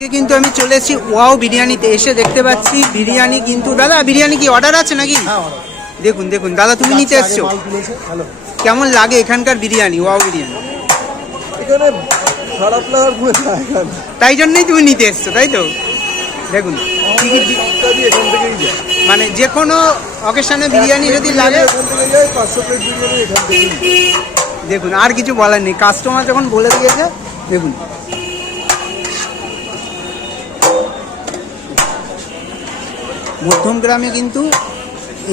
কিন্তু আমি চলে এসেছি ওয়াও বিরিয়ানিতে। এসে দেখতে পাচ্ছি বিরিয়ানি কিন্তু দাদা বিরিয়ানি কি অর্ডার আছে নাকি? দেখুন দেখুন দাদা তুমি নিতে এসছো, কেমন লাগে এখানকার বিরিয়ানি? ওয়াও বিরিয়ানি এখানে খারাপ লাগার কোনো জায়গা নেই, তাই জন্যই তুমি নিতে এসছো, তাই তো? দেখুন এখান থেকেই যায়, মানে যে কোনো অকেশনে বিরিয়ানি যদি লাগে এখান থেকে যায় 500 প্লেট বিরিয়ানি এখান থেকেই। দেখুন আর কিছু বলার নেই, কাস্টমার যখন বলে দিয়েছে। দেখুন মধ্যম গ্রামে কিন্তু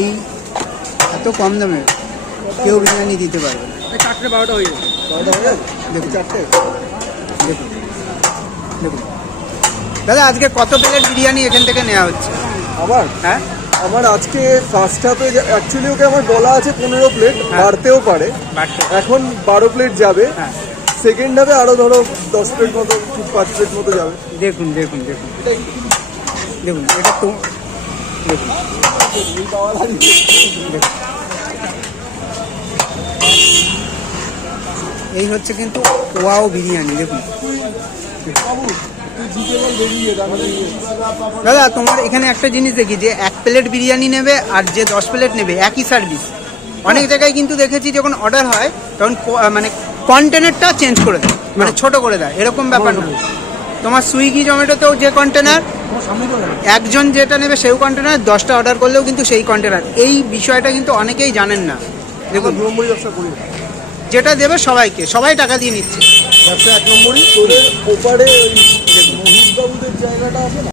এই এত কম দামে কেউ বিরিয়ানি দিতে পারবে না। 4টে 12টা হয়ে যাবে, 12টা হয়ে যাবে, দেখুন 4টে। দেখুন দেখুন দাদা আজকে কত প্লেট বিরিয়ানি এখান থেকে নেওয়া হচ্ছে? আবার হ্যাঁ আমার আজকে ফার্স্ট হাফে অ্যাকচুয়ালি ওকে আমার বলা আছে 15 প্লেট, হ্যাঁ। বাড়তেও পারে, বাড়তে। এখন 12 প্লেট যাবে। হ্যাঁ সেকেন্ড হাফে আরো ধরো 10 প্লেট মতো, 5 প্লেট মতো যাবে। দেখুন দেখুন দেখুন দেখুন এটা তো দেখুন এই হচ্ছে কিন্তু ওয়াও বিরিয়ানি। দেখুন দাদা তোমার এখানে একটা জিনিস দেখি, যে 1 প্লেট বিরিয়ানি নেবে আর যে 10 প্লেট নেবে একই সার্ভিস। অনেক জায়গায় কিন্তু দেখেছি যখন অর্ডার হয় তখন মানে কন্টেনারটা চেঞ্জ করে দেয়, মানে ছোট করে দেয়, এরকম ব্যাপার না। তোমার সুইগি জোম্যাটোতেও যে কন্টেনার, একজন যেটা নেবে সেই কন্টেনার, 10টা অর্ডার করলেও কিন্তু সেই কন্টেনার। এই বিষয়টা কিন্তু অনেকেই জানেন না। দেখুন 2 নম্বরই ব্যবসা করি, যেটা দেবে সবাইকে, সবাই টাকা দিয়ে নিচ্ছে। ব্যবসা 1 নম্বরই। তোদের ওপারে ওই মোহিত বাবুদের জায়গাটা আছে না।